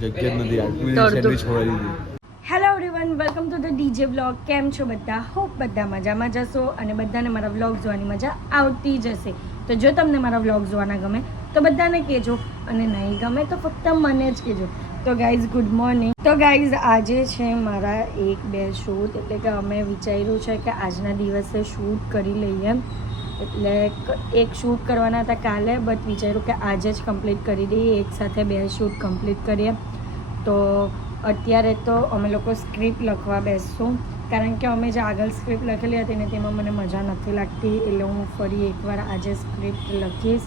જગ્યા જ નથી યાર સેન્ડવિચ ખવડાવી દીધી. Hello everyone, welcome to the DJ vlog. કેમ છો બધા? હોપ બધા મજામાં જશો અને બધાને મારા વ્લોગ જોવાની મજા આવતી જશે. તો જો તમને મારા વ્લોગ જોવાના ગમે તો બધાને કહેજો અને નહીં ગમે તો ફક્ત મને જ કહેજો. તો ગાઈઝ ગુડ મોર્નિંગ. તો ગાઈઝ આજે છે મારા 1-2 શૂટ, એટલે કે અમે વિચાર્યું છે કે આજના દિવસે શૂટ કરી લઈએ. એટલે એક શૂટ કરવાના હતા કાલે, બટ વિચાર્યું કે આજે જ કમ્પ્લીટ કરી દઈએ, એક સાથે 2 શૂટ કમ્પ્લીટ કરીએ. તો અત્યારે તો અમે લોકો સ્ક્રિપ્ટ લખવા બેસશું, કારણ કે અમે જે આગળ સ્ક્રિપ્ટ લખેલી હતી ને તેમાં મને મજા નથી લાગતી, એટલે હું ફરી એકવાર આજે સ્ક્રિપ્ટ લખીશ.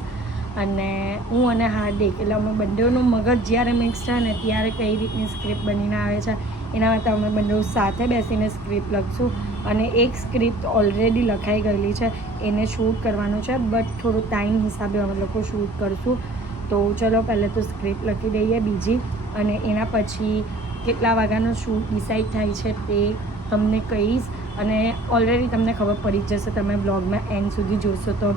અને હું અને હાર્દિક એટલે અમે બંનેનું મગજ જ્યારે મિક્સ થાય ને ત્યારે કઈ રીતની સ્ક્રિપ્ટ બનીને આવે છે એના માટે અમે બંને સાથે બેસીને સ્ક્રિપ્ટ લખશું. અને એક સ્ક્રિપ્ટ ઓલરેડી લખાઈ ગયેલી છે, એને શૂટ કરવાનું છે, બટ થોડું ટાઈમ હિસાબે અમે લોકો શૂટ કરશું. તો ચલો પહેલાં તો સ્ક્રિપ્ટ લખી દઈએ બીજી, અને એના પછી કેટલા વાગ્યાનો શૂટ ડિસાઈડ થાય છે તે તમને કહીશ. અને ઓલરેડી તમને ખબર પડી જ જશે તમે બ્લોગમાં એન્ડ સુધી જોશો તો.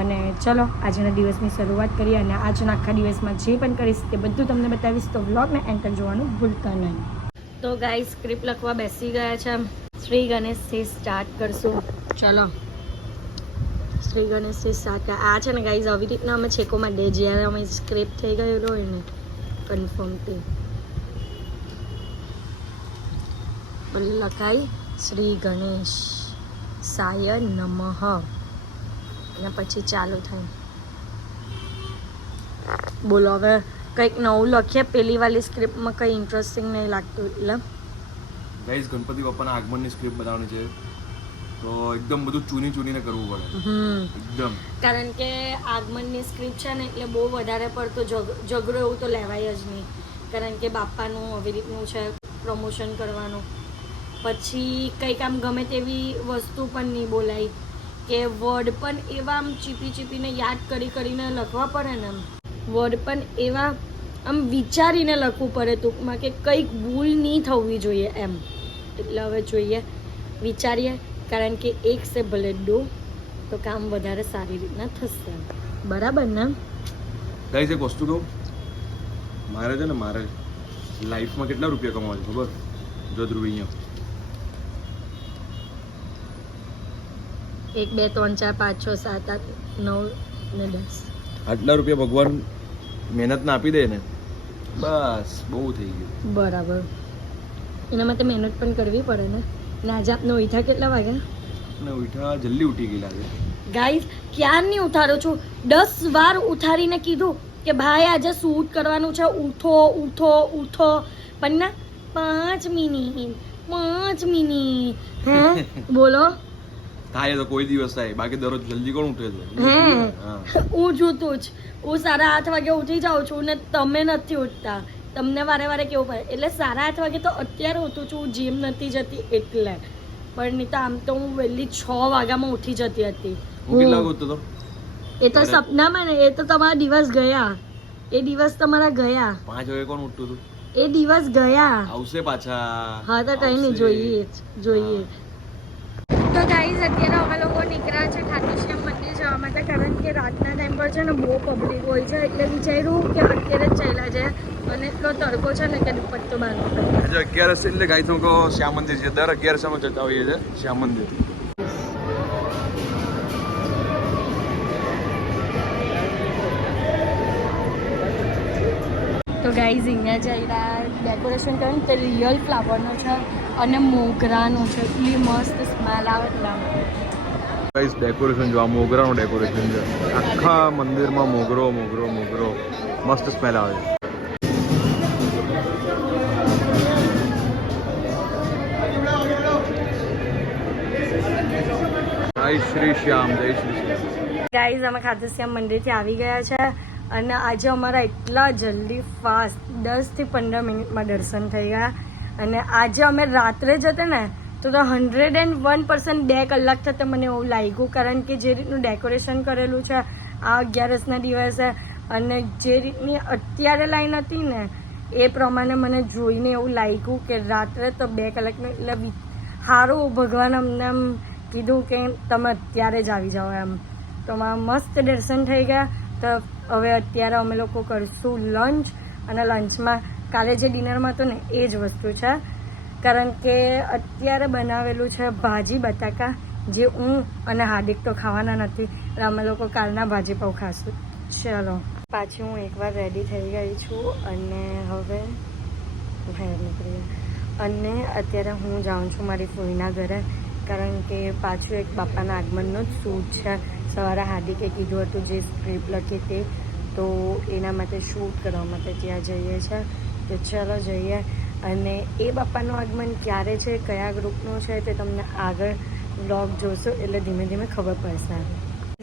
અને ચલો આજના દિવસની શરૂઆત કરીએ, અને આજના આખા દિવસમાં જે પણ કરીશ તે બધું તમને બતાવીશ. તો બ્લોગને એન્ડ તક જોવાનું ભૂલતા નહીં. તો ગાઈસ સ્ક્રિપ્ટ લખવા બેસી ગયા છે. શ્રી ગણેશથી સ્ટાર્ટ કરશું. ચલો શ્રી ગણેશથી સ્ટાર્ટ કર. આ છે ને ગાઈઝ આવી રીતના અમે છેકોમાં દે જ્યારે અમે સ્ક્રિપ્ટ થઈ ગયેલો હોય ને કન્ફર્મ તે ભલે લખાય શ્રી ગણેશ સાય નમઃ, અને પછી ચાલુ થાય. બોલો હવે કંઈક નવું લખીએ. પેલી વાળી સ્ક્રિપ્ટમાં કંઈ ઇન્ટરેસ્ટિંગ નહીં લાગતું. એટલે ગાઈઝ ગણપતિ બાપાના આગમનની સ્ક્રિપ્ટ બનાવવાની છે, તો એકદમ બધું ચૂનીને કરવું પડે એકદમ, કારણ કે આગમનની સ્ક્રિપ્ટ છે ને એટલે બહુ વધારે પડતો ઝઘડો એવું તો લેવાય જ નહીં, કારણ કે બાપાનું આવી રીતનું છે પ્રમોશન કરવાનું. પછી કંઈક આમ ગમે તેવી વસ્તુ પણ નહીં બોલાય, કે વર્ડ પણ એવા આમ ચીપીને યાદ કરીને લખવા પડે ને, વર્ડ પણ એવા આમ વિચારીને લખવું પડે ટૂંકમાં, કે કંઈક ભૂલ નહીં થવી જોઈએ એમ. એટલે હવે જોઈએ, વિચારીએ, કારણ કે એક સે ભલે દો તો કામ વધારે સારી રીતના થશે. બરાબર ને ગાઈઝ? એક વસ્તુ કહું, મારે છે ને મારે લાઈફમાં કેટલા રૂપિયા કમાવા છે ખબર? જો ધ્રુવ અહીંયા 1 2 3 4 5 6 7 8 9 ને 10 આટલા રૂપિયા ભગવાન મહેનત ના આપી દે ને, બસ બહુ થઈ ગયું. બરાબર. એના માટે મહેનત પણ કરવી પડે ને. ને આજે આપને ઉઠ્યા કેટલા વાગ્યા? ને ઉઠા જલ્દી ઉઠી ગયેલા છે ગાઈઝ. ક્યારની ઉઠાડો છું, 10 વાર ઉઠાડીને કીધું કે ભાઈ આજે શૂટ કરવાનું છે, ઉઠો. પણ ના 5 મિનિટ હે બોલો. થાય તો કોઈ દિવસ થાય, બાકી દરરોજ જલ્દી કોણ ઉઠે છે? હું જૂતું જ, હું 8:30 વાગે ઉઠી જાઉં છું ને તમે નથી ઉઠતા. તમને વારે કેવું પડે, એટલે 8:30 વાગે તો અત્યારે ઉઠું છું, હું જીમ નથી જતી એટલે. પણ નહીં તો આમ તો હું વહેલી 6 વાગ્યામાં ઉઠી જતી હતી. એ તો સપનામાં ને, એ તો તમારા દિવસ ગયા, એ દિવસ તમારા ગયા. 5 વાગે કોણ ઉઠતું હતું? એ દિવસ ગયા, આવશે પાછા. હા તો કઈ નહીં, જોઈએ. તો ગાઈઝ અત્યારે અમે લોકો નીકળ્યા છે ખાટુશ્યામ મંદિર જવા માટે, કારણ કે રાતના ટાઈમ પર છે ને બહુ પબ્લિક હોય છે, એટલે વિચાર્યું કે અત્યારે જ ચાલ્યા જાય. અને એટલો તડકો છે ને કે દુપટ્ટો બાંધવો પડે. 11 એટલે ગાઈઝ હું કહો શ્યામ મંદિર છે, દર 11 માં જતા હોઈએ છે શ્યામ મંદિર. તો ગાઈઝ અહીંયા જઈ રહ્યા ડેકોરેશન કર્યું તે રિયલ ફ્લાવરનો છે અને મોગરાનો છે, એટલી મસ્ત સ્મેલ આવે. ગાઈઝ ડેકોરેશન જો, આ મોગરાનું ડેકોરેશન છે, આખા મંદિરમાં મોગરો મસ્ત સ્મેલ આવે. જય શ્રી શ્યામ. ગાઈઝ અમે ખાટુશ્યામ મંદિરથી આવી ગયા છે, અને આજે અમારા એટલા જલ્દી ફાસ્ટ 10 થી 15 મિનિટમાં દર્શન થઈ ગયા. અને આજે અમે રાત્રે જતે ને તો 101% 2 કલાક થતા મને એવું લાગ્યું, કારણ કે જે રીતનું ડેકોરેશન કરેલું છે આ 11ના દિવસે, અને જે રીતની અત્યારે લાઈન હતી ને એ પ્રમાણે મને જોઈને એવું લાગ્યું કે રાત્રે તો 2 કલાકનું. એટલે સારું ભગવાન અમને એમ કીધું કે તમે અત્યારે જ આવી જાઓ એમ. તો મસ્ત દર્શન થઈ ગયા. તો હવે અત્યારે અમે લોકો કરીશું લંચ, અને લંચમાં કાલે જે ડિનરમાં હતું ને એ જ વસ્તુ છે, કારણ કે અત્યારે બનાવેલું છે ભાજી બટાકા, જે હું અને હાર્દિક તો ખાવાના નથી, એટલે અમે લોકો કાલના ભાજી પાઉં ખાશું. ચલો પાછી હું એકવાર રેડી થઈ ગઈ છું અને હવે બહાર નીકળીએ. અને અત્યારે હું જાઉં છું મારી ફોઈના ઘરે, કારણ કે પાછું એક બાપાના આગમનનો જ શૂટ છે. સવારે હાર્દિકે કીધું હતું જે સ્ક્રિપ્ટ લખી તે, તો એના માટે શૂટ કરવા માટે ત્યાં જઈએ છીએ. તો ચાલો જઈએ. અને એ બાપાનું આગમન ક્યારે છે, કયા ગ્રુપનું છે, તે તમને આગળ વ્લોગ જોશો એટલે ધીમે ધીમે ખબર પડશે.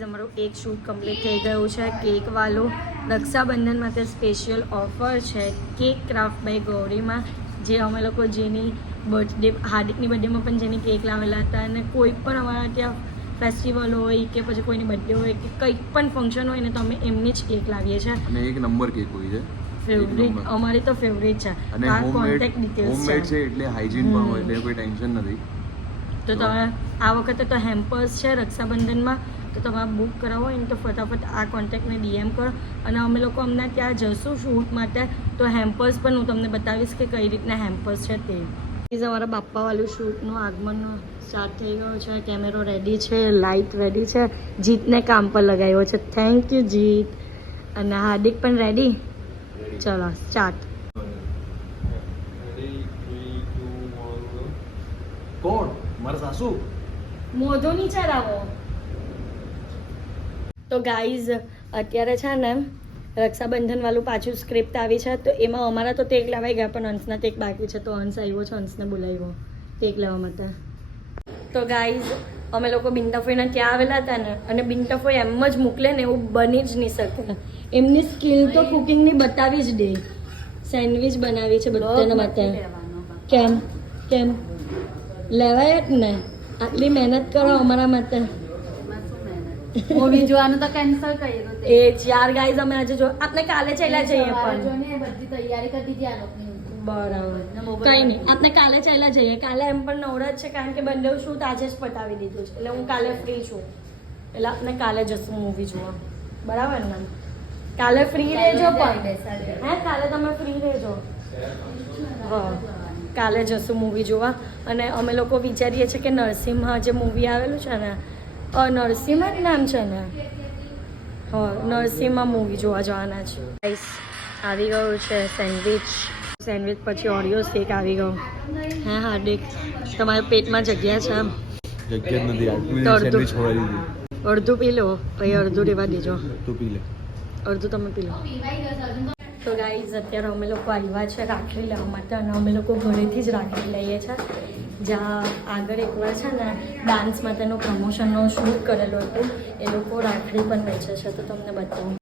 અમારું એક શૂટ કમ્પ્લીટ થઈ ગયું છે, કેકવાળું. રક્ષાબંધન માટે સ્પેશિયલ ઓફર છે કેક ક્રાફ્ટ બાય ગૌરીમાં, જે અમે લોકો જેની બર્થડે, હાર્દિકની બર્થડેમાં પણ જેની કેક લાવેલા હતા. અને કોઈ પણ અમારા ત્યાં ફેસ્ટિવલ હોય કે પછી કોઈની બર્થડે હોય કે કંઈ પણ ફંક્શન હોય ને તો અમે એમની જ કેક લાવીએ છીએ. અને એક નંબર કેક હોય છે, ફેવરેટ, અમારી તો ફેવરેટ છે. અને આ કોન્ટેક્ટ ડિટેલ્સ હોમમેડ છે એટલે હાઇજીન પણ હોય એટલે કોઈ ટેન્શન નથી. તો તમે આ વખતે તો હેમ્પર્સ છે રક્ષાબંધનમાં, તો તમારે બુક કરાવો હોય ને તો ફટાફટ આ કોન્ટેક્ટને DM કરો. અને અમે લોકો હમણાં ત્યાં જશું શૂટ માટે, તો હેમ્પર્સ પણ હું તમને બતાવીશ કે કઈ રીતના હેમ્પર્સ છે તે. અમારા બાપાવાળું શૂટનું આગમનનું સ્ટાર્ટ થઈ ગયો છે. કેમેરો રેડી છે, લાઇટ રેડી છે. જીતને કામ પર લગાવ્યો છે, થેન્ક યુ જીત. અને હાર્દિક પણ રેડી. ચલો સ્ટાર્ટ. કોણ? મારા સાસુ. મોઢું નીચે લાવો. તો ગાઈઝ અત્યારે છે ને રક્ષાબંધન વાળું પાછું સ્ક્રિપ્ટ આવી છે, તો એમાં અમારા તો ટેક લેવાઈ ગયા, પણ હંસના ટેક બાકી છે. તો હંસ આવ્યો છે, હંસને બોલાવ્યો ટેક લેવા માટે. તો ગાઈઝ અમે લોકો બિન્ટાફોઈના ત્યાં આવેલા હતા ને, અને બિન્ટાફોઈ એમ જ મોકલે ને એવું બની જ નહીં શકે. એમની સ્કિલ તો કુકિંગની બતાવી જ દે. સેન્ડવિચ બનાવી છે બધાના માટે. કેમ કેમ લેવાય જ ને, આટલી મહેનત કરો અમારા માટે. મૂવી જોવાનું તો કેન્સલ કર્યું તે. એ ચાર ગાઈઝ અમે આજે જો આપણે કાલે ચાલ્યા જઈએ પણ જોને બધી તૈયારી કરી દીધી આ લોકોની. બરાબર કઈ નહીં, આપણે કાલે ચાલ્યા જઈએ. કાલે એમ પણ નવરા જ છે, કારણ કે બંને શૂટ આજે જ પતાવી દીધું છે, એટલે હું કાલે ફ્રી છું. એટલે આપણે કાલે જશું મૂવી જોવા, બરાબર ને? કાલે ફ્રી રહેજો પણ. હે કાલે તમે ફ્રી રહેજો. હા કાલે જશું મૂવી જોવા. અને અમે લોકો વિચારીએ છીએ કે નરસિંહા જે મૂવી આવેલું છે ને, નરસિંહા જ નામ છે ને, હા નરસિંહા મૂવી જોવા જવાના છે. ગાઈસ આવી ગયું છે સેન્ડવિચ. સેન્ડવિચ પછી ઓરિયો શેક આવી ગયો. હા હાર્દિક તમારા પેટમાં જગ્યા છે? જગ્યા જ નથી. તો અડધું પી લો, પછી અડધું રહેવા દેજો. તું પી લે. અડધું તમે પી લો. તો ગાઈઝ અત્યારે અમે લોકો આવ્યા છે રાખડી લેવા માટે, અને અમે લોકો ઘરેથી જ રાખડી લઈએ છીએ. જ્યાં આગળ એકવાર છે ને ડાન્સ માટેનું પ્રમોશનનો શૂટ કરેલો હતું, એ લોકો રાખડી પણ વેચે છે, તો તમને બતાવું.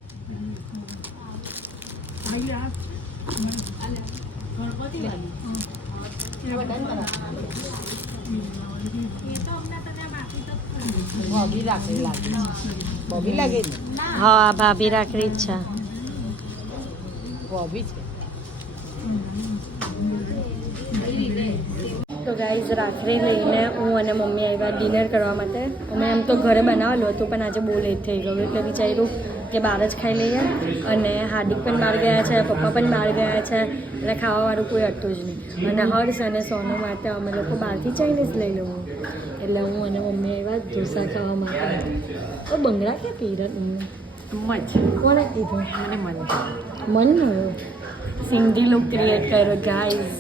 હા ભાભી રાખડી જ છે. તો ગાઈઝ રાખડી લઈને હું અને મમ્મી આવ્યા ડિનર કરવા માટે. અમે એમ તો ઘરે બનાવેલું હતું, પણ આજે બહુ લેટ થઈ ગયું, એટલે વિચાર્યું કે બહાર જ ખાઈ લઈએ. અને હાર્દિક પણ બહાર ગયા છે, પપ્પા પણ બહાર ગયા છે, એટલે ખાવાવાળું કોઈ હતું જ નહીં. અને હર્ષ અને સોનુ માટે અમે લોકો બહારથી ચાઇનીઝ લઈ લઉં, એટલે હું અને મમ્મી આવ્યા ઢોસા ખાવા માટે. તો બંગડા ક્યાં પીર કોને કીધું? મન સિંધી લુક ક્રિએટ કર્યો ગાઈઝ.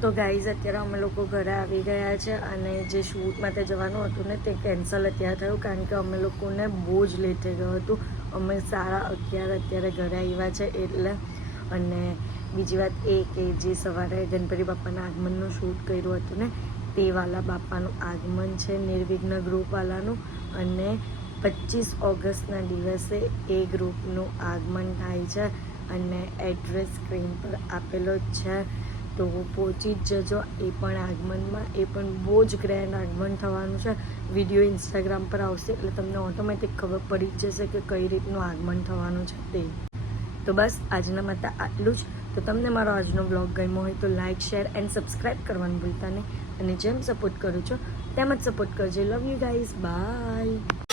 તો ગાઈઝ અત્યારે અમે લોકો ઘરે આવી ગયા છે, અને જે શૂટ માટે જવાનું હતું ને તે કેન્સલ અત્યારે થયું, કારણ કે અમે લોકોને બહુ જ લેટ થઈ ગયું હતું. અમે 11:30 અત્યારે ઘરે આવ્યા છે એટલે. અને બીજી વાત એ કે જે સવારે ગણપતિ બાપાના આગમનનું શૂટ કર્યું હતું ને, તે વાલા બાપાનું આગમન છે નિર્વિઘ્ન ગ્રુપવાલાનું. અને 25 ઓગસ્ટના દિવસે એ ગ્રુપનું આગમન થાય છે, અને એડ્રેસ સ્ક્રીન પર આપેલો જ છે, તો પહોંચી જ જજો એ પણ આગમનમાં. એ પણ બહુ જ ગ્રેન્ડ આગમન થવાનું છે. વિડીયો ઇન્સ્ટાગ્રામ પર આવશે એટલે તમને ઓટોમેટિક ખબર પડી જ જશે કે કઈ રીતનું આગમન થવાનું છે તે. તો બસ આજના માટે આટલું જ. તો તમને મારો આજનો બ્લોગ ગમ્યો હોય તો લાઇક, શેર એન્ડ સબસ્ક્રાઈબ કરવાનું ભૂલતા નહીં. અને જેમ સપોર્ટ કરું છો તેમ જ સપોર્ટ કરજો. Love you guys, by.